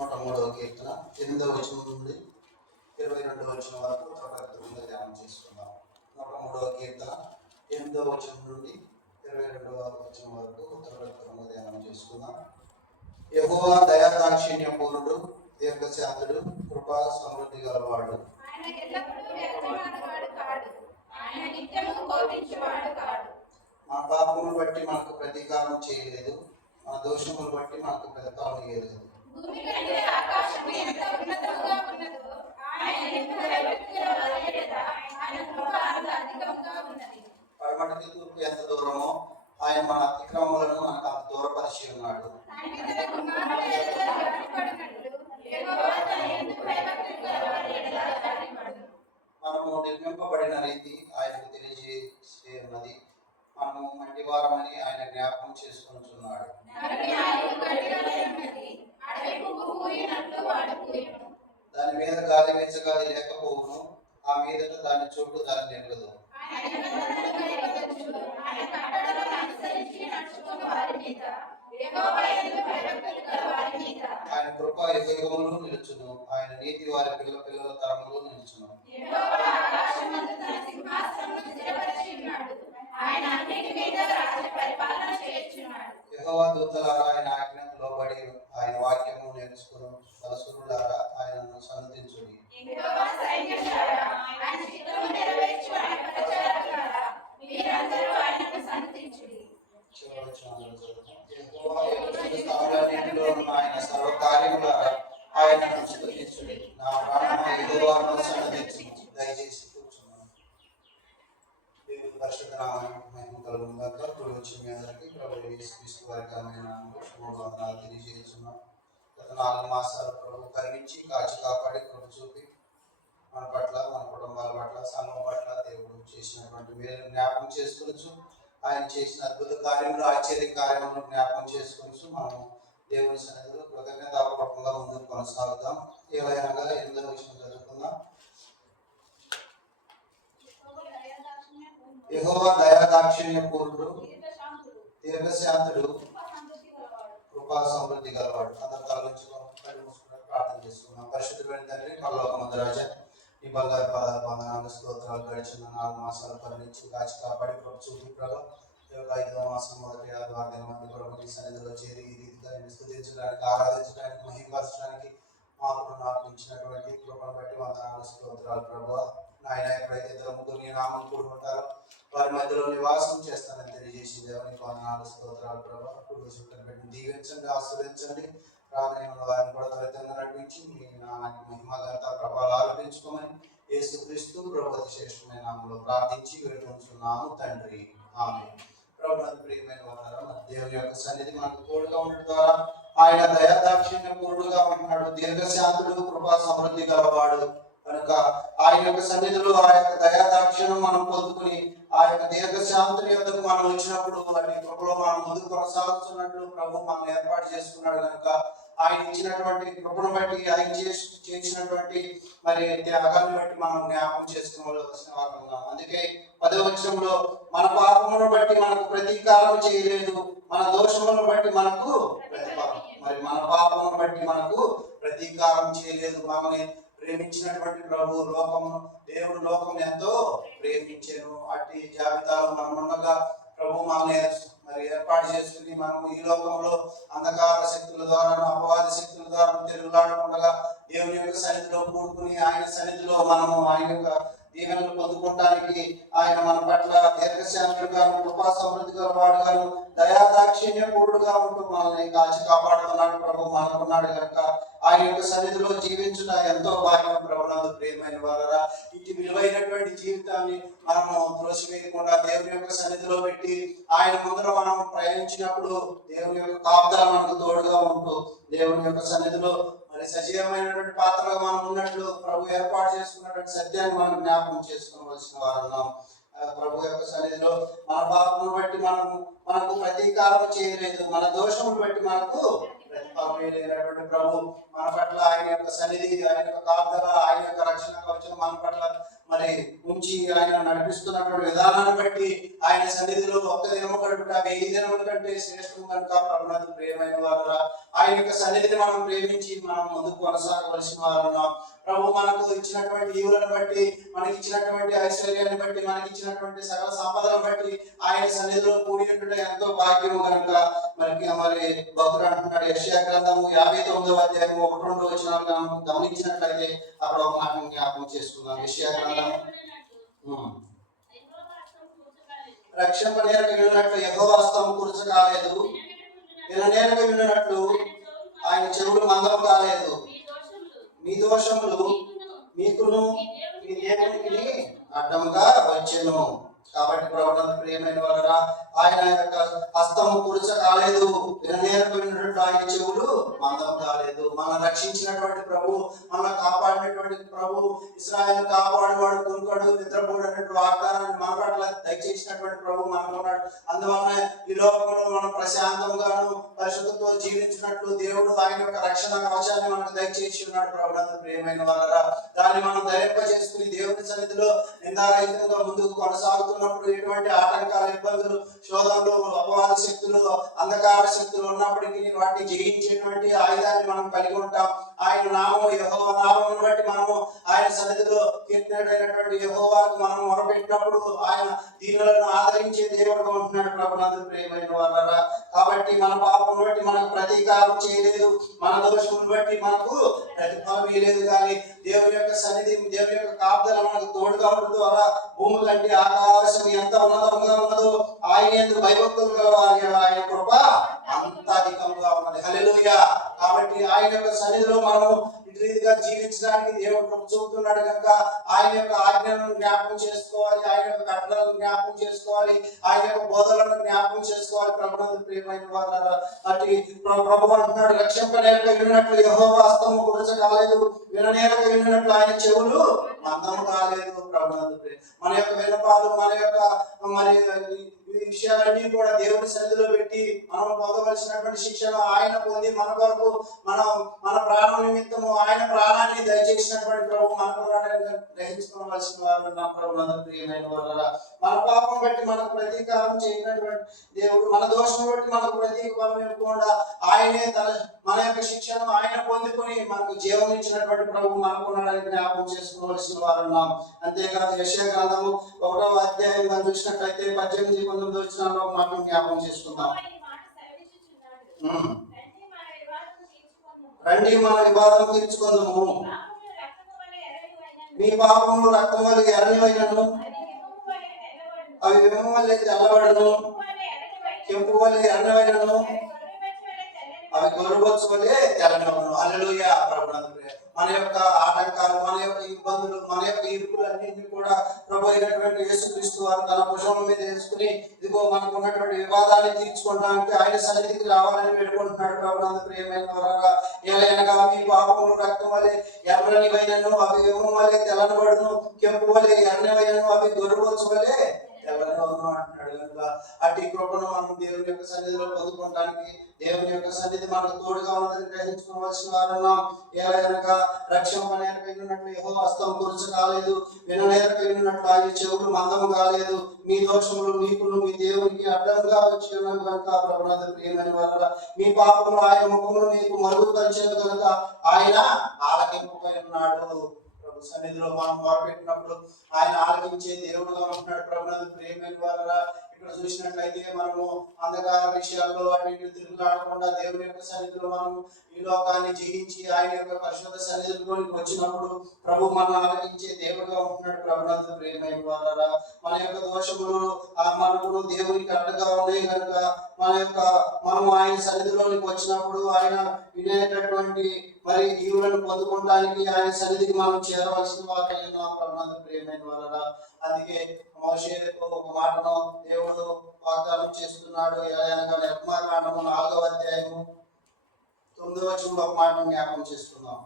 103వ కీర్తన 8వ వచనం నుండి 22వ వచనం వరకు త్వరగా ధ్యానం చేసుకుందాం. 103వ కీర్తన 8వ వచనం నుండి 22వ వచనం వరకు త్వరగా ధ్యానం చేసుకుందాం. యెహోవా దయాదాక్షిణ్య పూర్ణుడు, దీర్ఘశాంతుడు, కృపా సమృద్ధి గలవాడు. మన పాపమును బట్టి మనకు ప్రతీకారం చేయలేదు, మన దోషములు బట్టి మనకు ప్రతిఫలం ఇయ్యలేదు. పడమటికి తూర్పు ఎంత దూరమో ఆయన మన అతిక్రమములను మనకు అంత దూరపరిచి ఉన్నాడు. మనము నిర్మింపబడిన రీతి ఆయనకు తెలియజేసే ఉన్నది. మనము మంటివారమని ఆయన జ్ఞాపకం చేసుకుంటున్నాడు. దాని మీద గాలి వీచగాలి లేకపోవును, ఆ మీదట దాని చోటు దాని నిలగదు. ఆయన కృప యుగములు నిలుచును, ఆయన నీతి వారి పిల్లల తరములు నిలుచును. యెహోవా దూతలారా ఆయన ఆజ్ఞకు లోబడి ఆయన వాక్యము నేర్చుకుని సరసురులారా ఆయనను సన్నతించుడి. ఆయన సర్వకార్యములారా ఆయనను స్తుతించుడి. నా ప్రాణమా యెహోవాను సన్నతించుడి. దయచేసి కూర్చున్నాను. దేవుని పరిశుద్ధ నామమునకు మహిమ కలుగును గాక. కూడి వచ్చిన మీ అందరికీ ప్రభువు యేసుక్రీస్తు వారి ఘనమైన నామములో శుభవందనాలు తెలియజేస్తున్నాం. గత 4 మాసాలు ప్రభువు కరుణించి కాచి కాపాడి కృప చూపి మన పట్ల, మన కుటుంబాల పట్ల, సంఘం పట్ల దేవుడు చేసినటువంటి మేలు జ్ఞాపకం చేసుకొనొచ్చు. ఆయన చేసిన అద్భుత కార్యములు, ఆశ్చర్య కార్యములను జ్ఞాపకం చేసుకొనొచ్చు. మనము దేవుని సన్నిధిలో కృతజ్ఞతాపూర్వకంగా ముందుకు కొనసాగుతాం. ఏలయనగా 8వ వచనం చదువుకుందాం. యెహోవా దయాదాక్షిణ్య పూర్ణుడు, దీర్ఘశాంతుడు, కృపా సమృద్ధి గలవాడు. అందరూ తలవంచుకొని ప్రార్థన చేసుకున్నాం. పరిశుద్ధుడైన తండ్రి, పరలోకమందు రాజా, ఈ బంగారు పాదాల వందనాలు స్తోత్రాలు. గడిచిన 4 మాసాలు కరుణించి కాచి కాపాడి కృప చూపి ప్రభు 5వ మాసం మొదటి ఆదివారం మంది ప్రభు నీ సన్నిధిలో చేరి ఈ రీతిగా నేను స్తుతించడానికి, ఆరాధించడానికి, మహిమపరచడానికి నాకు ఇచ్చినటువంటి కృపను బట్టి వందనాలు స్తోత్రాలు ప్రభు. నాయన ఎప్పుడైతే 2-3 నీ నామం కూడి ఉంటారో వారి మధ్యలో నివాసం చేస్తానని తెలియజేసి దేవునికి వందనాలు స్తోత్రాలు ప్రభు. బిడ్డను దీవించండి, ఆశీర్వదించండి. రానైన వారిని కూడా త్వరితంగా నడిపించి మీ నామానికి మహిమ ఘనత ప్రభావాలు ఆరోపించుకోమని యేసుక్రీస్తు ప్రభు అతి శ్రేష్టమైన నామములో ప్రార్థించి వేడుకొంచున్నాము తండ్రి, ఆమేన్. ప్రభునందు ప్రియమైన వారలారా, మన దేవుని యొక్క సన్నిధి మనకు తోడుగా ఉండడం ద్వారా ఆయన దయాదాక్షిణ్య పూర్ణుడుగా ఉంటున్నాడు, దీర్ఘశాంతుడు, కృపా సమృద్ధి గలవాడు. కనుక ఆయన యొక్క సన్నిధిలో ఆ యొక్క దయాదాక్షిణ్యం మనం పొందుకుని ఆ యొక్క దీర్ఘశాంతుని యొద్దకు మనం వచ్చినప్పుడు వాటి కృపలో మనం ముందుకు కొనసాగుతున్నట్లు ప్రభు మనం ఏర్పాటు చేసుకున్నాడు. కనుక ఆయన ఇచ్చినటువంటి కృపను బట్టి, ఆయన చేసినటువంటి మరి త్యాగాన్ని బట్టి మనం జ్ఞాపకం చేసుకోవలసిన వారు ఉన్నాం. అందుకే 10వ వచనంలో మన పాపమును బట్టి మనకు ప్రతీకారం చేయలేదు, మన దోషములను బట్టి మనకు మరి మన పాపమును బట్టి మనకు ప్రతీకారం చేయలేదు. మనని ప్రేమించినటువంటి ప్రభు దేవుడు లోకం ఎంతో ప్రేమించాను. అట్టి జాబితాలో మనం ఉండగా ప్రభు మనల్ని మరి ఏర్పాటు చేసుకుని మనము ఈ లోకంలో అంధకార శక్తుల ద్వారా, అపవాద శక్తుల ద్వారా తిరుగులాడకుండా దేవుని యొక్క సన్నిధిలో కూడుకుని ఆయన సన్నిధిలో మనము ఆయన యొక్క దీవెనలు పొందుకోవడానికి ఆయన మన పట్ల దీర్ఘశాంతుడుగాను, కృపా సమృద్ధి గలవాడుగాను, దయాదాక్షిణ్య పూర్ణుడుగా ఉంటూ మనల్ని కాచి కాపాడుతున్నాడు ప్రభు మనకున్నాడు. కనుక ఆయన యొక్క సన్నిధిలో జీవించుట ఎంతో భాగ్యం. ప్రభునందు ప్రియమైన వారరా, ఇటు విలువైనటువంటి జీవితాన్ని మనము త్రోసివేయకుండా దేవుని యొక్క సన్నిధిలో పెట్టి ఆయన ముందర మనం ప్రయాణించినప్పుడు దేవుని యొక్క కాపుదల మనకు తోడుగా ఉంటూ దేవుని యొక్క సన్నిధిలో మరి సజీవమైనటువంటి పాత్రగా మనం ఉన్నట్లు ప్రభు ఏర్పాటు చేసుకున్నటువంటి సత్యాన్ని మనం జ్ఞాపకం చేసుకోవలసిన వారున్నాం. ప్రభు యొక్క సన్నిధిలో మన పాపమును బట్టి మనకు ప్రతీకారం చేయలేదు, మన దోషమును బట్టి మనకు ప్రతిఫలం లేనటువంటి ప్రభు మన పట్ల ఆయన యొక్క సన్నిధి, ఆయన యొక్క కాపుదల, ఆయన యొక్క రక్షణ కవచం మన పట్ల మరి ఉంచి ఆయన నడిపిస్తున్నటువంటి విధానాన్ని బట్టి ఆయన సన్నిధిలో ఒక్క దినము గడుపుట 1000 దినముల కంటే శ్రేష్టం కనుక ప్రభునందు ప్రియమైన వారురా, ఆయన యొక్క సన్నిధిని మనం ప్రేమించి మనం ముందుకు కొనసాగవలసిన వారు ఉన్నాం. ప్రభు మనకు ఇచ్చినటువంటి ఈవులను బట్టి, మనకి ఇచ్చినటువంటి ఐశ్వర్యాన్ని బట్టి, మనకి ఇచ్చినటువంటి సకల సంపదలను బట్టి ఆయన సన్నిధిలో కూడినటువంటి ఎంతో భాగ్యము కనుక మరి భక్తుడు అంటున్నాడు, యెషయా గ్రంథము 59వ అధ్యాయము 1-2 వచనాలు గమనించినట్లయితే అక్కడ ఒక మాట జ్ఞాపకం చేసుకుందాం. యెషయా గ్రంథం రక్షింపనేరక విన్నట్లు యెహోవా హస్తం కురుచ కాలేదు, విననేరక విన్నట్లు ఆయన చెవులు మందం కాలేదు. మీ దోషములు మీకును మీ దేవునికి అడ్డముగా వచ్చెను. కాబట్టి ప్రభునందు ప్రియమైన వారురా, ఆయన యొక్క హస్తము కురుచ కాలేదు, విననేరకపోయినట్లు ఆయన చెవులు మందం కాలేదు. మనం రక్షించినటువంటి ప్రభు, మనం కాపాడినటువంటి ప్రభు, ఇశ్రాయేలు కాపాడువాడు కొనుకోడు నిద్రపోడు అన్నటువంటి వాగ్దానాన్ని మన పట్ల దయచేసినటువంటి ప్రభు మనకున్నాడు. అందువలన ఈ లోకంలో మనం ప్రశాంతంగాను పరిశుద్ధతో జీవించినట్లు దేవుడు ఆయన యొక్క రక్షణ కవచాన్ని మనకు దయచేసి ఉన్నాడు. ప్రభునందు ప్రియమైన వారురా, దాన్ని మనం ధరింపజేసుకుని దేవుని సన్నిధిలో నిందారహితంగా ముందుకు కొనసాగుతున్నప్పుడు ఎటువంటి ఆటంకాలు, ఇబ్బందులు, శోధనలు, అపవాద శక్తులు, అంధకార శక్తులు ఉన్నప్పటికీ వాటిని జయించేటువంటి ఆయుధాన్ని మనం కలిగి ఉంటాం. ఆయన నామము యెహోవా నామమును బట్టి మనము ఆయన సన్నిధిలో కీర్తనుడైనటువంటి యెహోవాకు మనం మొరపెట్టినప్పుడు ఆయన దీనులను ఆదరించే దేవుడుగా ఉంటున్నాడు. ప్రభునందు ప్రియమైన వారురా, కాబట్టి మన పాపం బట్టి మనకు ప్రతీకారం చేయలేదు, మన దోషమును బట్టి మనకు ప్రతిఫలం ఇవ్వలేదు. కానీ దేవుని యొక్క సన్నిధి, దేవుని యొక్క కాపుదల మనకు తోడుగా ఉండడం ద్వారా భూమి కంటే ఆకాశం ఎంత ఉన్నతంగా ఉన్నదో ఆయన యందు భయభక్తులు గలవారి ఆయన కృప అంత అధికంగా ఉన్నది. హల్లెలూయా. కాబట్టి ఆయన యొక్క సన్నిధిలో మనము ఇటు రీతిగా జీవించడానికి దేవుడు కృప చూపుతున్నాడు కనుక ఆయన యొక్క ఆజ్ఞలను జ్ఞాపకం చేసుకోవాలి, ఆయన యొక్క కట్టడలను జ్ఞాపకం చేసుకోవాలి, ఆయన యొక్క బోధనలను జ్ఞాపకం చేసుకోవాలి. ప్రభునందు ప్రియమైన వారులారా, అటు ప్రభు అంటున్నాడు, రక్షింపనేరక విన్నట్లు యెహోవా హస్తము కురుచ కాలేదు, విననేరక విన్నట్లు ఆయన చెవులు మందము కాలేదు. ప్రభునందు మన యొక్క విన్నపాలు, మన యొక్క మరి ఈ విషయాలన్నీ కూడా దేవుని సన్నిధిలో పెట్టి మనం పొందవలసినటువంటి శిక్షణ ఆయన పొంది మన కొరకు మన ప్రాణం నిమిత్తము ఆయన ప్రాణాన్ని దయచేసినటువంటి ప్రభు మనకు గ్రహించుకోవలసిన వారు నా ప్రభునందు ప్రియమైన వారులారా, మన పాపం బట్టి మనకు ప్రతీకారం చేయనటువంటి దేవుడు, మన దోషం బట్టి మనకు ప్రతీకారం ఇవ్వకుండా ఆయనే మన యొక్క శిక్షను ఆయన పొందుకొని మనకు జీవం ఇచ్చినటువంటి ప్రభు మనకున్నాడని జ్ఞాపకం చేసుకోవలసిన వారు ఉన్నాం. అంతేకాదు యెషయా గ్రంథము 1వ అధ్యాయం చూసినట్లయితే 18-19 వచనాల్లో ఒక మాట జ్ఞాపకం చేసుకుందాం. రండి మన వివాదం తీర్చుకుందాము, మీ పాపములు రక్తం వల్ల ఎర్రనివైనను అవి విమము వల్లే తెల్లబడను, కెంపు వల్లే ఎర్రనివైనను అవి గొర్రెబొచ్చు వల్లే తెల్లనివను. హల్లెలూయా. ప్రభునందు మన యొక్క ఆటంకాలు, మన యొక్క ఇబ్బందులు, మన యొక్క ఇరుకులు అన్నింటినీ కూడా ప్రభు అయినటువంటి యేసుక్రీస్తు వారు తన భుజముల మీద వేసుకుని ఇదిగో మనకు ఉన్నటువంటి వివాదాన్ని తీర్చుకోవడానికి ఆయన సన్నిధికి రావాలని వేడుకుంటున్నాడు. ప్రభునందు ప్రియమైన వారులారా, ఏలైనగా మీ పాపములు రక్తం వలె ఎర్రనివైనను అవి విమము వలె తెల్లనిబడును, కెంపు వలె ఎర్రనివైనను అవి గొర్రెబొచ్చు వలె అంటున్నాడు కనుక అట్టి కృపను మనం దేవుని యొక్క సన్నిధిలో పొందుకోవడానికి దేవుని యొక్క సన్నిధి మనకు తోడుగా ఉన్నదని గ్రహించుకోవాల్సిన వారు. ఏలైనగా రక్షింపనేరక విన్నట్లు యెహోవా హస్తం కురుచ కాలేదు, విననేరక విన్నట్లు ఆయన చెవులు మందము కాలేదు. మీ దోషములు మీకును మీ దేవునికి అడ్డంగా వచ్చి ఉన్నవి కనుక ప్రభునందు ప్రియమైన వారులారా, మీ పాపములు ఆయన ముఖమును మీకు మరుగుపరిచెను కనుక ఆయన ఆలకింపుపై ఉన్నాడు. సన్నిధిలో మనం మొరపెట్టినప్పుడు ఆయన ఆలకించే దేవుడుగా ఉంటున్నాడు. ప్రభునందు ప్రియమైన వారులారా, ఇక్కడ చూసినట్లయితే మనము అంధకార విషయాల్లో వాటిని తిరుగులాడకుండా దేవుని యొక్క సన్నిధిలో మనము ఈ లోకాన్ని జయించి ఆయన యొక్క పరిశుద్ధ సన్నిధిలోకి వచ్చినప్పుడు ప్రభు మనం ఆలకించే దేవుడుగా ఉంటున్నాడు. ప్రభునందు ప్రియమైన వారులారా, మన యొక్క దోషములు మనకు దేవునికి అడ్డుగా ఉన్నాయి కనుక మనము ఆయన సన్నిధిలోనికి వచ్చినప్పుడు ఆయన వినేటటువంటి మరి ఈవులను పొందుకోవడానికి ఆయన సన్నిధికి మనం చేరవలసిన వారు ప్రభునందు ప్రియమైన వారులారా. అందుకే మోషేకు ఒక మాటను దేవుడు వాగ్దానం చేస్తున్నాడు. నిర్గమకాండము 4వ అధ్యాయము 9వ వచనంలో ఒక మాటను జ్ఞాపకం చేసుకుందాం.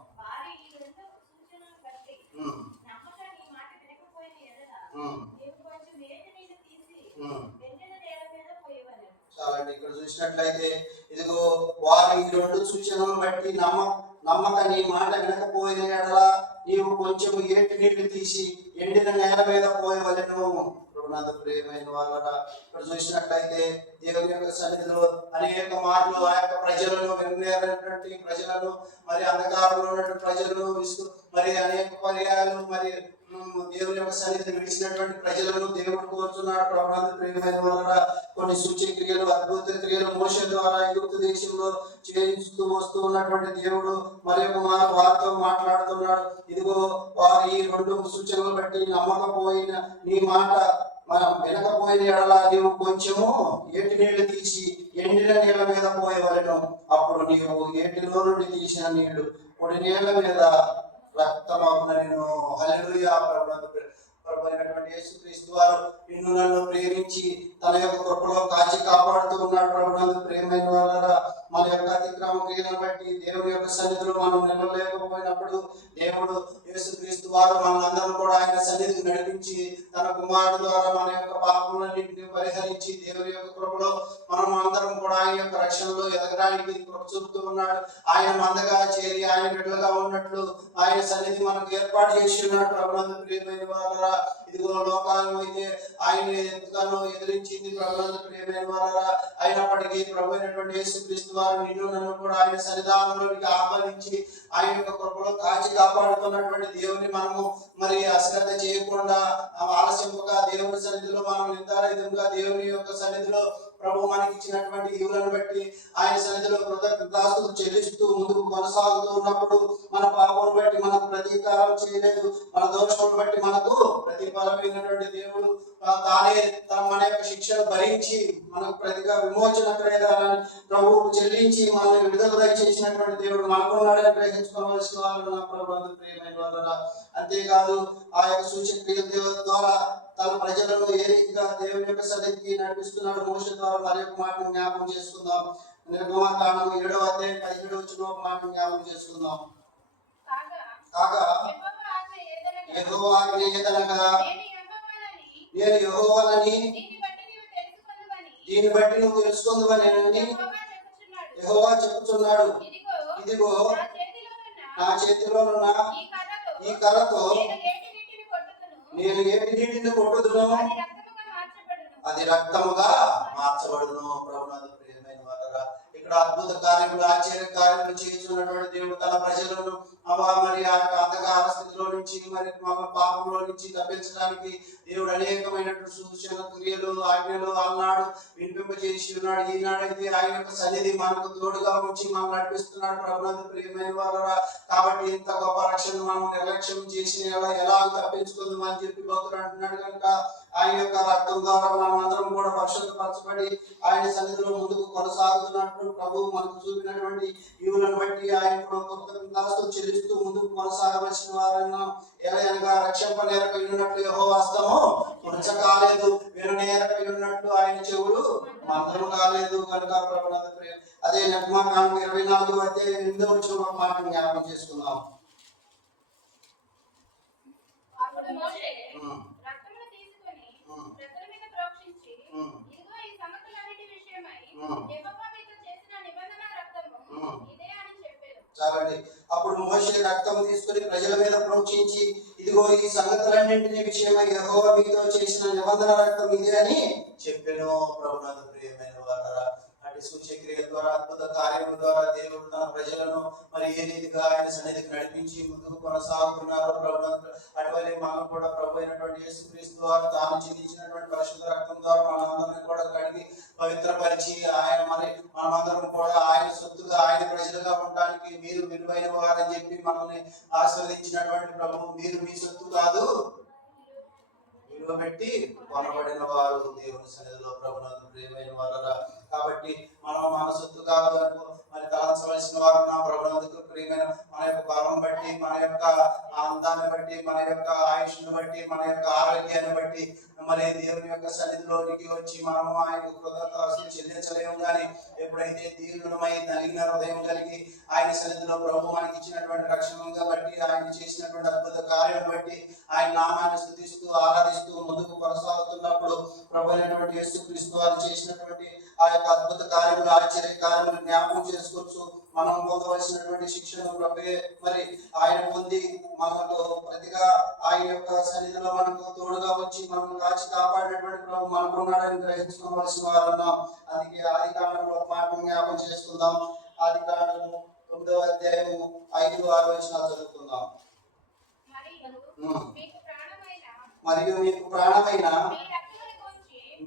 చాలండి. ఇక్కడ చూసినట్లయితే ఇదిగో వారి ఈ రెండు సూచనలను బట్టి నమ్మక నీ మాట వినకపోయిన ఎడల నీవు కొంచెం ఏటి నీళ్లు తీసి ఎండిన నేల మీద పోయవలెను. ప్రభునందు ప్రియమైన వాళ్ళరా, ఇక్కడ చూసినట్లయితే దేవుని యొక్క సన్నిధిలో అనేక మార్లు ఆ యొక్క ప్రజలను వెనునేరటువంటి ప్రజలను మరి అంధకారంలో ఉన్నటువంటి ప్రజలను మరి అనేక పర్యాలు మరి దేవుని యొక్క సన్నిధిని విడిచినటువంటి ప్రజలను దేవుడు కోరుతున్నాడు. ప్రభునందు ప్రియమైన వాళ్ళరా, కొన్ని సూచక క్రియలు అద్భుత క్రియలు మోషే ద్వారా ఐగుప్తు దేశంలో చేయిస్తూ వస్తూ ఉన్నటువంటి దేవుడు మరి ఒక వారితో మాట్లాడుతున్నాడు. ఇదిగో వారి ఈ రెండు సూచనలు బట్టి నమ్మకపోయిన నీ మాట మనం వినకపోయిన ఎడల నీవు కొంచెము ఏటి నీళ్లు తీసి ఎండిన నీళ్ళ మీద పోయవలెను. అప్పుడు నీవు ఏటిలో నుండి తీసిన నీళ్లు పొడి నీళ్ళ మీద రక్తమగున. నేను హల్లెలూయా. ప్రభు అయినటువంటి యేసుక్రీస్తు వారు నిన్ను నన్ను ప్రేమించి తన యొక్క కృపలో కాచి కాపాడుతూ ఉన్నాడు. ప్రభునందు ప్రియమైన వాళ్ళరా, మన యొక్క అతిక్రమ క్రియలను బట్టి దేవుని యొక్క సన్నిధిలో మనం నిలవలేకపోయినప్పుడు దేవుడు యేసుక్రీస్తు వారు మనందరం కూడా ఆయన సన్నిధికి నడిపించి తన కుమారుడు ద్వారా మన యొక్క పాపములన్నింటినీ పరిహరించి దేవుని యొక్క కృపలో మనం అందరం కూడా ఆయన యొక్క రక్షణలో ఎదగడానికి కృప చూపుతూ ఉన్నాడు. ఆయన మందగా చేరి ఆయన బిడ్డలుగా ఉన్నట్లు ఆయన సన్నిధి మనకు ఏర్పాటు చేసి ఉన్నాడు. ప్రభునందు ప్రియమైన వాళ్ళరా, ఇదిగో లోకాలను అయితే ఆయన ఎంతగానో ఎదిరించింది. ప్రభునందు ప్రియమైన వాళ్ళరా, అయినప్పటికీ ప్రభు అయినటువంటి యేసుక్రీస్తు వారు నిన్ను నన్ను కూడా ఆయన సన్నిధానంలోనికి ఆహ్వానించి ఆయన యొక్క కృపలో కాచి కాపాడుతున్నటువంటి దేవుని మనము మరి అశ్రద్ధ చేయకుండా ఆలస్యంగా దేవుని సన్నిధిలో మనం నిర్ధారితంగా దేవుని యొక్క సన్నిధిలో ప్రభు మనకి ఇచ్చినటువంటి ఈవులను బట్టి ఆయన సన్నిధిలో కృతజ్ఞతాస్తులు చెల్లిస్తూ ముందుకు కొనసాగుతూ ఉన్నప్పుడు మన పాపం బట్టి మనకు ప్రతీకారం చేయలేదు, మన దోషం బట్టి మనకు ప్రతిఫలమైనటువంటి దేవుడు తానే మన యొక్క శిక్షను భరించి మనకు ప్రతిగా విమోచన క్రయదానాన్ని ప్రభువు చెల్లించి మనల్ని విడుదల దయచేసినటువంటి దేవుడు మనకున్నాడని గ్రహించుకోవాల్సిన వాళ్ళు ప్రభుత్వ ప్రియమైన వాళ్ళ. అంతేకాదు ఆ యొక్క సూచక క్రియల ద్వారా తన ప్రజలను ఏ రీతిగా దేవుని యొక్క సన్నిధికి నడిపిస్తున్నాడు మోషే ద్వారా మరి ఒక మాటను జ్ఞాపకం చేసుకుందాం. నిర్గమకాండం 7వ అధ్యాయం 17వ వచనం ఒక మాటను జ్ఞాపకం చేసుకుందాం. కాగా యెహోవా ఆజ్ఞ ఏదనగా నేను యెహోవానని దీన్ని బట్టి నువ్వు తెలుసుకుందువని యెహోవా చెప్పుచున్నాడు. ఇదిగో నా చేతిలోనున్న ఈ కర్రతో నేను ఏటి నీటిని కొట్టుదును అది రక్తముగా మార్చబడును. ప్రభునందు ప్రియమైన వారరా, ఇక్కడ అద్భుత కార్యములు ఆశ్చర్య కార్యములు చేస్తున్నటువంటి దేవుడు తన ప్రజలను మరి ఆ అంధకార స్థితిలో నుంచి మరి పాపంలో నుంచి తప్పించడానికి దేవుడు అనేకమైనటువంటి సూచన క్రియలు ఆజ్ఞలు అన్నాడు వినిపింపజేసి ఉన్నాడు. ఈనాడైతే ఆయన యొక్క సన్నిధి మనకు తోడుగా ఉంచి మనం నడిపిస్తున్నాడు. ప్రభునందు ప్రియమైన వారరా, కాబట్టి ఇంత గొప్ప రక్షణ మనం నిర్లక్ష్యం చేసిన ఎలా తప్పించుకుందామని చెప్పి భక్తుడు అంటున్నాడు. కనుక ఆయన యొక్క రక్తం ద్వారా మనం అందరం కూడా పరిశుద్ధపరచబడి ఆయన సన్నిధిలో ముందుకు కొనసాగుతున్నట్టు ప్రభు మనకు చూపినటువంటి ఈవులను బట్టి ఆయన కృతజ్ఞతాస్తులు చెల్లిస్తూ ముందుకు కొనసాగవలసిన వారన్నా. ఎలాగనగా రక్షింపనేరక విన్నట్లు యెహోవా హస్తము ముడచకాలేదు, విననేరక విన్నట్లు ఆయన చెవులు మందము కాలేదు. కనుక ప్రభునందు ప్రియ అదే నిర్గమకాండం 24వ అధ్యాయం 8వ వచనం మాట జ్ఞాపకం చేసుకుందాం. చాలండి. అప్పుడు మోషే రక్తం తీసుకుని ప్రజల మీద ప్రోక్షించి ఇదిగో ఈ సంగతులన్నింటినీ విషయమై యెహోవా మీతో చేసిన నిబంధన రక్తం ఇదే అని చెప్పెను. ప్రభునందు ప్రియమైన వారరా, అటు సూచక్రియ ద్వారా అద్భుత కార్యముల ద్వారా దేవుడు తన ప్రజలను మరి ఏ రీతిగా ఆయన సన్నిధికి నడిపించి ముందుకు కొనసాగుతున్నారు. ప్రభునందు అటువలే మనం కూడా ప్రభు అయినటువంటి యేసుక్రీస్తు వారు తాను చిందించినటువంటి పరిశుద్ధ రక్తం ద్వారా మనందరినీ కూడా కడిగి పవిత్రపరిచి ఆయన మరి మనమందరం కూడా ఆయన సొత్తుగా ఆయన ప్రజలుగా ఉండడానికి మీరు విలువైన వారని చెప్పి మనల్ని ఆశీర్వదించినటువంటి ప్రభు, మీరు మీ సొత్తు కాదు విలువ పెట్టి కొనబడిన వారు దేవుని సన్నిధిలో. ప్రభునందు ప్రియమైన వారరా, కాబట్టి మనం మన సొత్తు కాదు అనుకో మరి తలంచవలసిన వారు నా ప్రభునందుకు ప్రియమైన మన యొక్క బలం బట్టి మన యొక్క ఆ అందాన్ని బట్టి, మన యొక్క ఆయుష్ను బట్టి, మన యొక్క ఆరోగ్యాన్ని బట్టి మరి దేవుని యొక్క సన్నిధిలోనికి వచ్చి మనము ఆయనకు కృతజ్ఞతలు చెల్లించలేము. కానీ ఎప్పుడైతే దీనులమై నలిగిన హృదయం కలిగి ఆయన సన్నిధిలో ప్రభు మనకి ఇచ్చినటువంటి రక్షణగా బట్టి, ఆయన చేసినటువంటి అద్భుత కార్యం బట్టి ఆయన నామాన్ని స్తుతిస్తూ ఆరాధిస్తూ ముందుకు కొనసాగుతున్నప్పుడు ప్రభు అయినటువంటి యేసుక్రీస్తు వారు చేసినటువంటి ఆ యొక్క అద్భుత కార్యములు, ఆశ్చర్య కార్యములు జ్ఞాపకం చేసుకోవచ్చు. మనం పొందవలసినటువంటి శిక్షను ప్రభే మరి ఆయన పొంది మనకు ప్రతిగా ఆయన యొక్క సన్నిధిలో మనకు తోడుగా వచ్చి మనం కాచి కాపాడేటువంటి ప్రభు మనకున్నాడని గ్రహించుకోవలసిన వారున్నాం. అందుకే ఆది కాండంలో మాట జ్ఞాపకం చేసుకుందాం. ఆది కాండము 9వ అధ్యాయము 5-6 వచనాలు చదువుకుందాం. మరియు మీకు ప్రాణమైన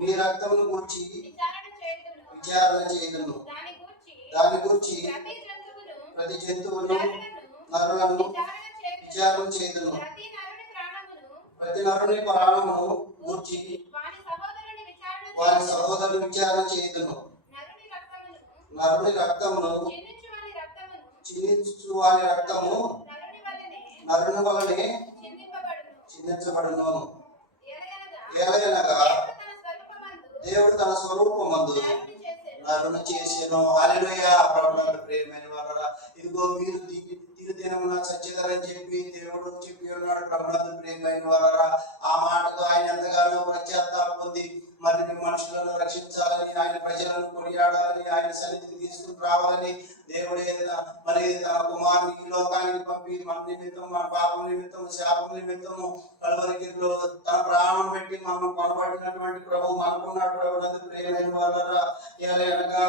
మీ రక్తమును గూర్చి విచారణ చేయుదును. దాని గూర్చి ప్రతి జంతువును నరులను విచారణ చేయుదును. ప్రతి నరుని ప్రాణమును గూర్చి వారి సహోదరుని విచారణ చేయుదును. నరుని రక్తమును చిందించు వారి రక్తము నరుని వలనే చిందించబడును. ఏలయనగా దేవుడు తన స్వరూపమందు నరుని చేసెను. హల్లెలూయా. ప్రభువునందు ప్రియమైన వారలారా, ఇదిగో మీరు దినమున సత్యధరని చెప్పి దేవుడు చెప్పి ఉన్నాడు. ప్రభువునందు ప్రియమైన వారలారా, ఆ మాటకు ఆయన ఎంతగానో పశ్చాత్తాపం పొంది మరి మనుషులను రక్షించాలని, ఆయన ప్రజలను కొనియాడాలని, ఆయన సన్నిధికి తీసుకుని రావాలని దేవుడే మరి తన కుమారుని ఈ లోకానికి పంపి మన నిమిత్తం, మన పాపం నిమిత్తం, శాపం నిమిత్తము కల్వరిగిరిలో తన ప్రాణం పెట్టి మనం కొనబడినటువంటి ప్రభు మనకున్నాడు. ప్రభువునందు ప్రియమైన వారలారా, అనగా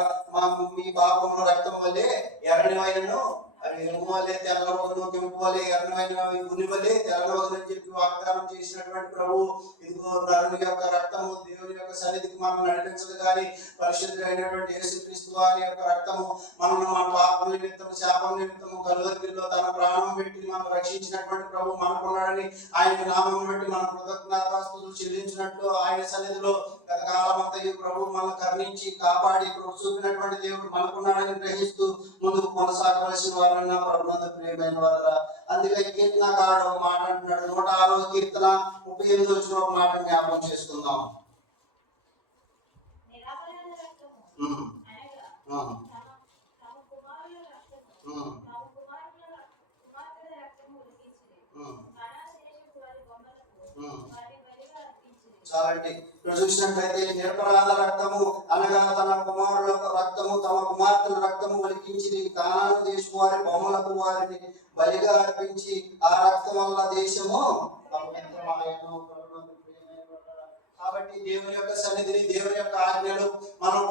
మీ పాపంలో రక్తం వల్లే ఎర్రనివైనను అవి ఇనుము వల్లే తెల్లవగును, కెంపు వల్లే ఎర్రనివైనవి గుని వల్లే తెల్లవగునని చెప్పి వాగ్దానం చేసినటువంటి ప్రభు ఇదిగో నరుని యొక్క రక్తము దేవుని యొక్క సన్నిధికి మనం నడిపించదు. కానీ పరిశుద్ధుడైనటువంటి యేసుక్రీస్తు వారి యొక్క రక్తము మనల్ని మన పాపం నిమిత్తం, శాపం నిమిత్తము కల్వరిగిరిలో తన ప్రాణం పెట్టి మనం రక్షించినటువంటి ప్రభు మనకున్నాడని ఆయన నామం బట్టి మనం కృతజ్ఞతాస్తుతులు చెల్లించినట్లు ఆయన సన్నిధిలో గత కాలమంతయు ప్రభు మనల్ని కరుణించి కాపాడి చూపినటువంటి దేవుడు మనకున్నాడని గ్రహిస్తూ ముందుకు కొనసాగవలసిన వారన్నా ప్రభువునందు ప్రియమైన వారలారా. అందుకే కీర్తనకారుడు ఒక మాట అంటున్నాడు. 106వ కీర్తన 38వ వచనం ఒక మాట జ్ఞాపకం చేసుకుందాం. చాలండి. ఇప్పుడు చూసినట్లయితే నిరపరాధ రక్తము అనగా తన కుమారుల రక్తము, తమ కుమార్తెల రక్తము ఒలికించి కానాను దేశం వారి బొమ్మలకు వారిని బలిగా అర్పించి ఆ రక్తం వల్ల దేశము పవిత్రమాయెను. కాబట్టి దేవుని యొక్క సన్నిధిని, దేవుని యొక్క ఆజ్ఞలు మనం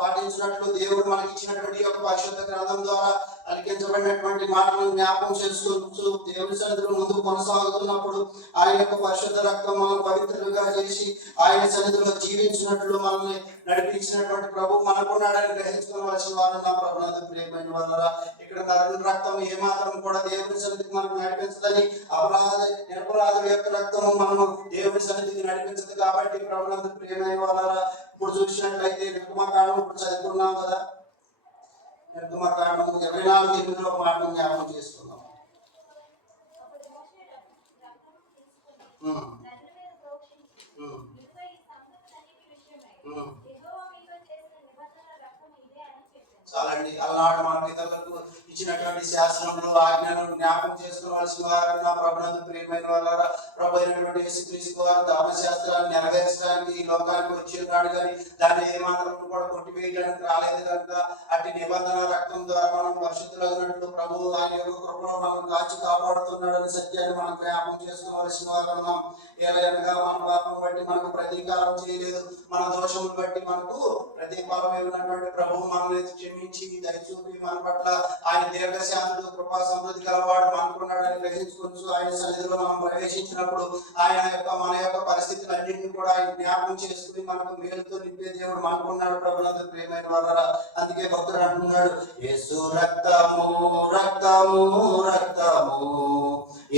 పాటించినట్లు దేవుడు మనకి ఇచ్చినటువంటి యొక్క పరిశుద్ధ గ్రంథం ద్వారా అలికించబడినటువంటి మాటలను జ్ఞాపకం చేసుకుంటూ దేవుని సన్నిధిలో ముందుకు కొనసాగుతున్నప్పుడు ఆయన యొక్క పరిశుద్ధ రక్తం మనం పవిత్రంగా చేసి ఆయన సన్నిధిలో జీవించినట్లు మనల్ని నడిపించినటువంటి ప్రభు మనకున్నాడని గ్రహించుకోవలసిన వారు నా ప్రభునందు ప్రియమైన వారలారా. ఇక్కడ నరుని రక్తం ఏమాత్రం కూడా దేవుని సన్నిధికి మనకు నడిపించదని, నిరపరాధుల యొక్క రక్తము మనము దేవుని సన్నిధికి నడిపించదు. కాబట్టి ప్రభునందు ప్రియమైన వారలారా, ఇప్పుడు చూసినట్లయితే నిర్గమకాండం ఇప్పుడు చదువుకున్నాం కదా. నిర్గమకాండము 24:8 ఒక మాట జ్ఞాపకం చేసుకుందాం. చాలండి. అలనాడు మన పితరులకు ఇచ్చినటువంటి శాసనములు, ఆజ్ఞలను జ్ఞాపకం చేసుకోవాల్సిన వారు నా ప్రభునందు ప్రియమైన వారలారా. ప్రభు అయినటువంటి యేసుక్రీస్తు వారు ధర్మశాస్త్రాన్ని నెరవేర్చడానికి ఈ లోకానికి వచ్చి ఉన్నాడు. కానీ దాన్ని ఏమాత్రం కూడా కొట్టివేయడానికి రాలేదు కనుక అట్టి నిబంధన రక్తం ద్వారా మనం పరిశుద్ధులైనట్లు ప్రభు ఆయన యొక్క కృపలో మనం కాచి కాపాడుతున్నాడని సత్యాన్ని మనం జ్ఞాపకం చేసుకోవాల్సిన వారన్నాం. ఏలయనగా మన పాపం బట్టి మనకు ప్రతీకారం చేయలేదు, మన దోషములు బట్టి మనకు ప్రతీకారం ఉన్నటువంటి ప్రభువు మనల్ని క్షమించి దయచూపి మన పట్ల ఆయన దీర్ఘశాంతుడు, కృపా సమృద్ధి గలవాడు మనకున్నాడని గ్రహించుకోవచ్చు. ఆయన సన్నిధిలో మనం ప్రవేశించినప్పుడు ఆయన యొక్క మన యొక్క పరిస్థితులన్నింటినీ కూడా ఆయన జ్ఞాపకం చేసుకుని మనకు మేలుతో నింపే దేవుడు మనకున్నాడు. ప్రభునందు ప్రియమైన వారలారా, అందుకే భక్తుడు అంటున్నాడు, యేసు రక్తము రక్తము రక్తము,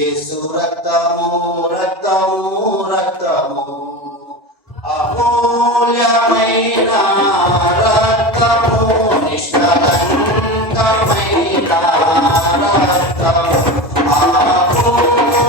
యేసు రక్తము రక్తము రక్తము, అమూల్యమైన రక్తము, నిష్కలంకమైన రక్తము, అమూల్యమైన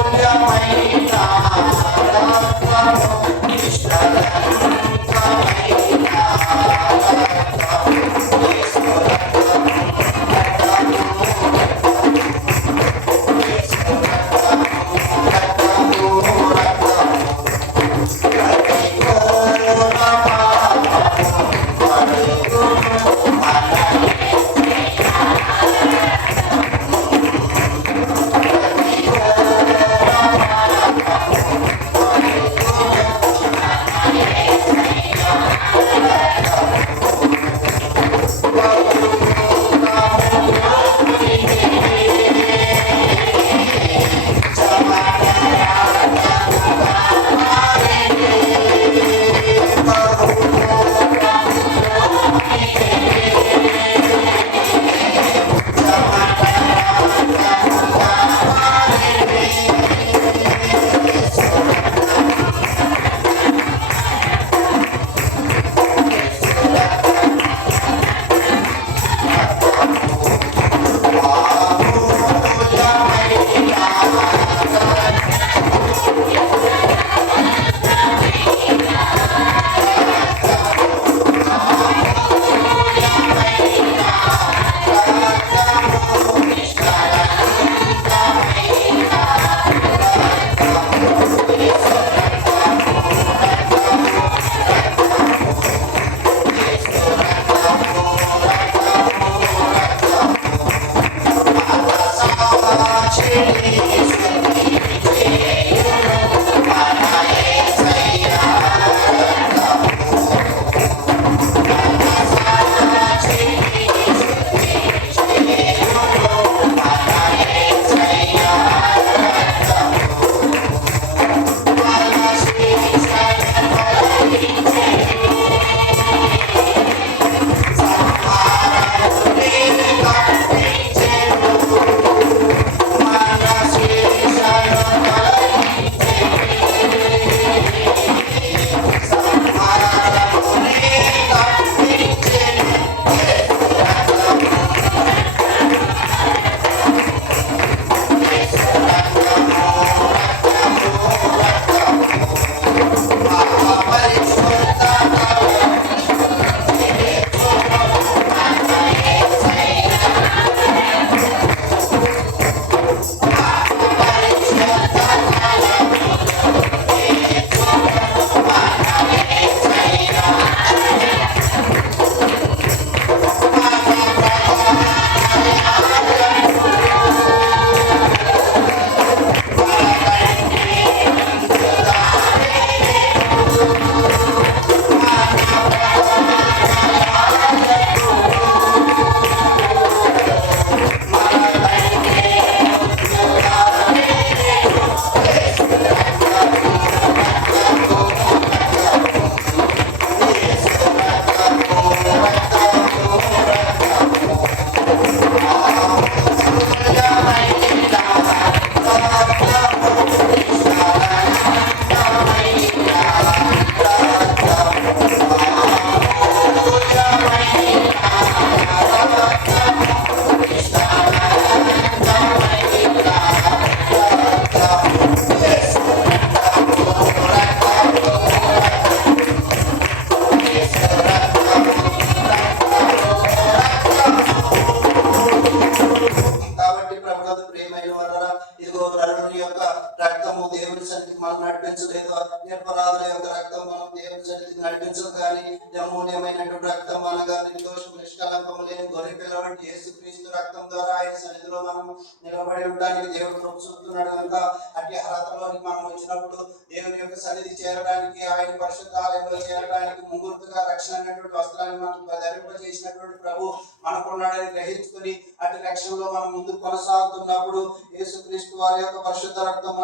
నడిపించదు. కానీ అమూల్యమైనటువంటి రక్తం అనగా నిర్దోషం నిష్కలంకము లేని గొర్రె పిల్ల వంటి యేసుక్రీస్తు రక్తం ద్వారా ఆయన సన్నిధిలో మనం నిలబడి ఉండడానికి దేవుడు కృప చూపుతున్నాడు కనుక అట్టి అర్హతలోకి మనం వచ్చినప్పుడు దేవుని యొక్క సన్నిధి చేరడానికి, ఆయన పరిశుద్ధ ఆలయంలో చేరడానికి ముంగుర్తుగా రక్షణ అనేటువంటి వస్త్రాన్ని మనకు ధరింపజేసినటువంటి ప్రభు మనకున్నాడని గ్రహించుకుని అటు రక్షణలో మనం ముందుకు కొనసాగుతున్నప్పుడు యేసుక్రీస్తు వారి యొక్క పరిశుద్ధ రక్తం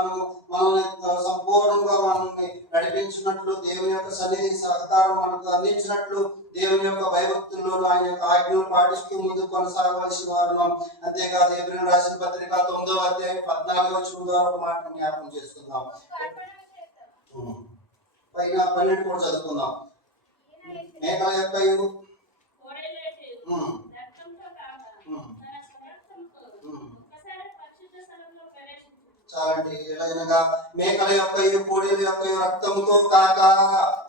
మనల్ని సంపూర్ణంగా మనల్ని నడిపించినట్లు, దేవుని యొక్క సన్నిధి సహకారం మనకు అందించినట్లు, దేవుని యొక్క భయభక్తుల్లోనూ ఆయన యొక్క ఆజ్ఞలు పాటిస్తూ ముందుకు కొనసాగవలసిన వారు. అంతేకాదు హెబ్రీయులకు రాసిన పత్రిక 9వ అధ్యాయం 14వ వచనం ద్వారా ఒక మాట జ్ఞాపకం చేసుకుందాం. పైన 12 కూడా చదువుకుందాం. మేకల యొక్క చాలండి. ఎలాగనగా మేకల యొక్క కోడెల యొక్క రక్తంతో కాక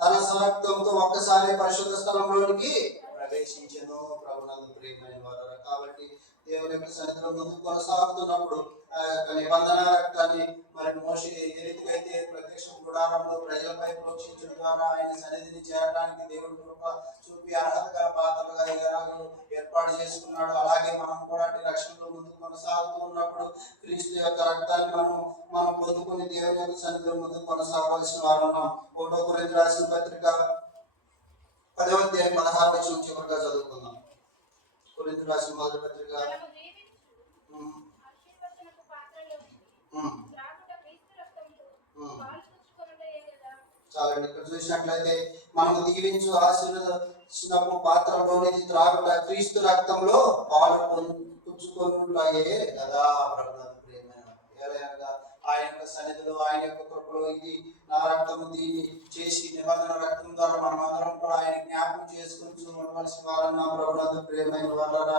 తన స్వరక్తంతో ఒక్కసారి పరిశుద్ధ స్థలంలోనికి ప్రవేశించెను. ప్రభునందు ప్రియమైన వారు, కాబట్టి దేవుని యొక్క సన్నిధిలో ముందుకు కొనసాగుతున్నప్పుడు ఆ యొక్క నిబంధన రక్తాన్ని మరి మోషే ఏ రీతిగా అయితే ప్రత్యక్ష గుడారంలో ప్రజలపై ప్రోక్షించడం ద్వారా ఆయన సన్నిధిని చేరడానికి దేవుడు కృప చూపి అర్హత గల పాత్రలుగా ఎలాగో ఏర్పాటు చేసుకున్నాడు, అలాగే మనం కూడా రక్షణలో ముందుకు కొనసాగుతూ ఉన్నప్పుడు క్రీస్తు యొక్క రక్తాన్ని మనం పొందుకుని దేవుని యొక్క సన్నిధిలో ముందుకు కొనసాగవలసిన వారు ఉన్నాం. 1వ కొరింథీయులకు రాసిన పత్రిక 10వ అధ్యాయం 16వ వచనం చివరిగా చదువుకుందాం. కొరింథీయులకు రాసిన మొదటి పత్రిక చాలండి. ఇక్కడ చూసినట్లయితే మనము దీవించు ఆశీర్వదించినప్పుడు పాత్రలోనిది త్రాగుట క్రీస్తు రక్తంలో పాలు పుచ్చుకొనుటయే కదా. ప్రభునందు ప్రియమైన ఏలయనగా ఆయన యొక్క సన్నిధిలో, ఆయన యొక్క కృపలో ఇది నా రక్తము దీన్ని చేసి నిబంధన రక్తం ద్వారా మనం అందరం కూడా ఆయన జ్ఞాపకం చేసుకుని ఉండవలసిన వారన్నా. ప్రభునందు ప్రియమైన వారా,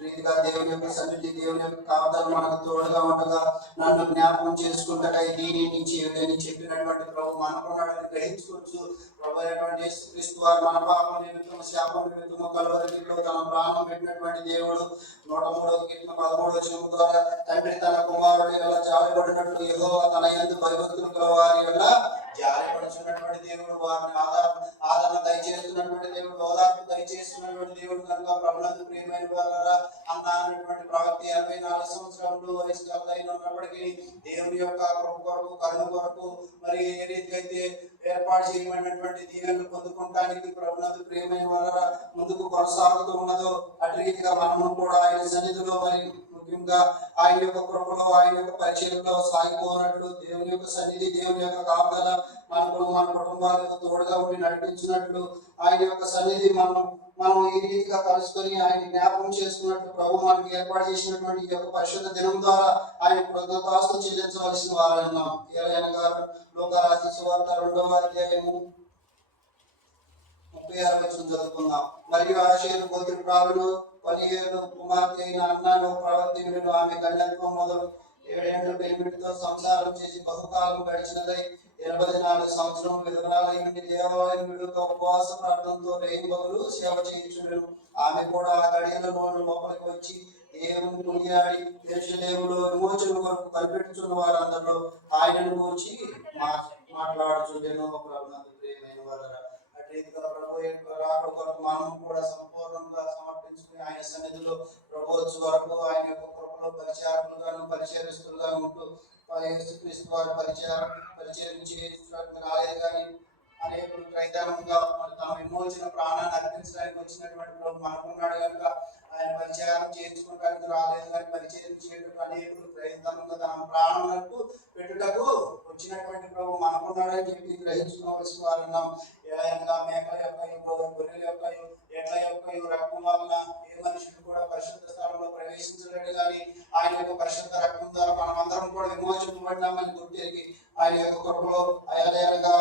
రీతిగా దేవుని యొక్క సన్నిధి, దేవుని యొక్క కాపుదల మనకు తోడుగా ఉండగా నన్ను జ్ఞాపకం చేసుకుంటకై దీనిని చేయని చెప్పినటువంటి ప్రభు మనకున్నాడని గ్రహించుకోవచ్చు. ప్రభు అయినటువంటి యేసుక్రీస్తు వారు మన పాపం నిమిత్తం, శాపం నిమిత్తము కలువరిలో తన ప్రాణం పెట్టినటువంటి దేవుడు 103వ కీర్తన 13వ వచనం ద్వారా తండ్రి తన కుమారుడి వల్ల జాలిపడినట్లు యెహోవా తన యందు భయభక్తులు గల వారి వల్ల జాలిపడుచున్నటువంటి దేవుడు, వారిని ఆదరణ దయచేస్తున్నటువంటి దేవుడు, ఓదార్పు దయచేస్తున్నటువంటి దేవుడు కనుక ప్రభునందు ప్రియమైన వారా, అన్న అన్నటువంటి ప్రవక్త 84 సంవత్సరాలు వయసు గలదైన ఉన్నప్పటికీ దేవుని యొక్క కృప కొరకు, కరుణ కొరకు మరి ఏ రీతిగా అయితే ఏర్పాటు చేయబడినటువంటి దీవెనలు పొందుకోవడానికి ప్రభునందు ప్రియమైన వారా ముందుకు కొనసాగుతూ ఉన్నదో అటు రీతిగా మనము కూడా ఆయన సన్నిధిలో మరి ముఖ్యంగా ఆయన యొక్క కృపలో, ఆయన యొక్క పరిచయంలో సాగిపోనట్లు దేవుని యొక్క సన్నిధి, దేవుని యొక్క కాపుదల మనకు మన కుటుంబాలకు తోడుగా ఉండి నడిపించినట్లు ఆయన యొక్క సన్నిధి మనం ఈ రీతిగా కలుసుకొని ఆయన జ్ఞాపకం చేసుకున్నట్లు ప్రభు మనకి ఏర్పాటు చేసినటువంటి ఈ యొక్క పరిశుద్ధ దినం ద్వారా ఆయన కృతజ్ఞతాస్తుతులు చెల్లించవలసిన వారన్నాం. ఏలయనగా లోకారాజ్య సువార్త 2వ అధ్యాయము 36వ వచనం చదువుకుందాం. మరియు ఆషేరు గోత్రికురాలును పలియేలు కుమార్తె అయిన అన్నాను ప్రవర్తికులను ఆమె కన్యత్వం మొదలు 7 ఏళ్లు పెనిమిటితో సంసారం చేసి బహుకాలం గడిచినదై 84 సంవత్సరం విధవరాలై ఉండి దేవాలయంతో ఉపవాస ప్రార్థనతో రేయింబగలు సేవ చేయించును. ఆమె కూడా ఆ గడియలలో లోపలికి వచ్చి దేవుని కొనియాడి యెరూషలేములో విమోచన కొరకు కనిపెట్టుచున్న వారందరిలో ఆయనను గురించి మాట్లాడుచుండెను. ప్రభునందు ప్రియమైన వారలారా, అటు రీతిగా ప్రభు యొక్క రాకడ కొరకు మనం కూడా సంపూర్ణంగా సమర్పించుకుని ఆయన సన్నిధిలో ప్రభుత్వ వరకు ఆయన యొక్క కృపలో పరిచారకులుగాను పరిచయస్తులుగాను ఉంటూ యేసుక్రీస్తు వారు పరిచయించి రాలేదు కానీ అనేకులు క్రైతవంగా తమ విమోచన ప్రాణాన్ని అర్పించడానికి వచ్చినటువంటి ప్రభు మనకున్నాడు కనుక ఆయన పరిచయం చేయించుకోవడానికి రాలేదు కానీ పరిచయం చేయడం అనేకులు క్రైతవంగా తమ ప్రాణాలకు పెట్టుటకు వచ్చినటువంటి ప్రభు మనకున్నాడని చెప్పి గ్రహించుకోవాల్సిన వారున్నాం. ఎలా మేకల యొక్క గొర్రెల యొక్క ఎడ్ల యొక్క రక్తం వలన ఏ మనుషులు కూడా పరిశుద్ధ స్థలంలో ప్రవేశించలేడు కానీ ఆయన యొక్క పరిశుద్ధ రక్తం ద్వారా మనం అందరం కూడా విమోచింపబడినామని గుర్తిరిగి ఆయన యొక్క కృపలో అయలేనగా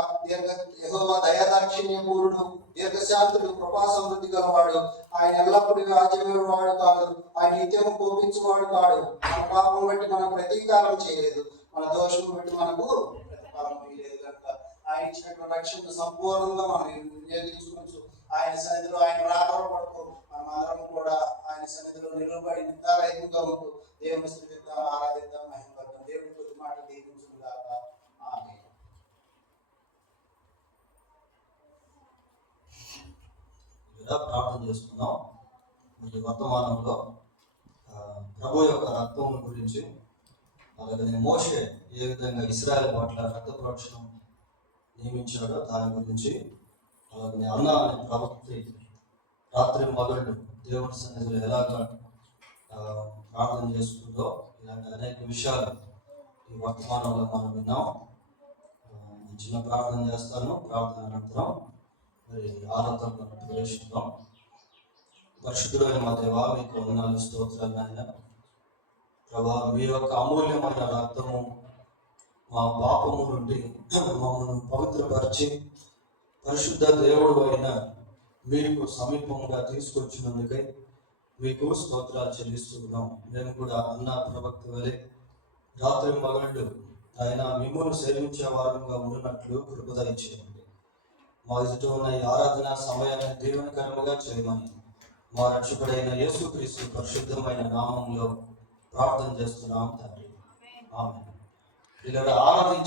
యెహోవా దయాదాక్షిణ్య పూర్ణుడు, దీర్ఘశాంతుడు, కృపా సమృద్ధి గలవాడు, ఆయన ఎల్లప్పుడూ రాజ్యమేడు వాడు కాదు, ఆయన నిత్యము కోపించేవాడు కాడు. మన పాపం బట్టి మనం ప్రతీకారం చేయలేదు, మన దోషం బట్టి మనకు ప్రతిఫలం వేయలేదు కనుక ఆయన ఇచ్చినటువంటి రక్షణ సంపూర్ణంగా మనం వినియోగించుకోవచ్చు. ఆయన సన్నిధిలో ఆయన రాకడ కొరకు మనం అందరం కూడా ఆయన సన్నిధిలో నిలబడి నిందారహితంగా ఉంటూ దేవుని స్తుతిద్దాం, ఆరాధిద్దాం, మహిమపడదాం. దేవుడి కొద్ది మాట దీవించుగాక. ఆమేన్. కూడా ప్రార్థన చేసుకుందాం. మరి వర్తమానంలో ప్రభు యొక్క రక్తం గురించి, అలాగే మోషే ఏ విధంగా ఇశ్రాయేల్ పట్ల రక్త ప్రోక్షణం నియమించాడో దాని గురించి, అలాగే అన్న అనే ప్రవక్తి రాత్రి మగళ్ళు దేవుని సన్నిధిలో ఎలాగా ప్రార్థన చేసుకుందో, ఇలాంటి అనేక విషయాలు ఈ వర్తమానంలో మనం విన్నాం. చిన్న ప్రార్థన చేస్తాను. ప్రార్థన అనంతరం మరి ఆరాధనలో ప్రవేశిద్దాం. పరిశుద్ధుడైన మా దేవా, మీకు వందనాలు, స్తోత్రాలు నాయన. ప్రభా, మీ యొక్క అమూల్యమైన రక్తము మా పాపము నుండి మమ్మల్ని పవిత్రపరిచి పరిశుద్ధ దేవుడు అయిన మీకు సమీపంగా తీసుకొచ్చినందుకై మీకు స్తోత్రాలు చెల్లిస్తున్నాం. మేము కూడా అన్న ప్రవక్త వలె రాత్రి మగళ్ళు ఆయన మిమ్మల్ని సేవించే వారంగా ఉన్నట్లు కృప దయచేయండి. మా ఎదుట ఉన్న ఈ ఆరాధన సమయాన్ని దీవెనకరముగా చేయమని మా రక్షకుడైన యేసుక్రీస్తు పరిశుద్ధమైన నామంలో ప్రార్థన చేస్తున్నాం తండ్రి. ఆమేన్. ఇలా ఆరాధించే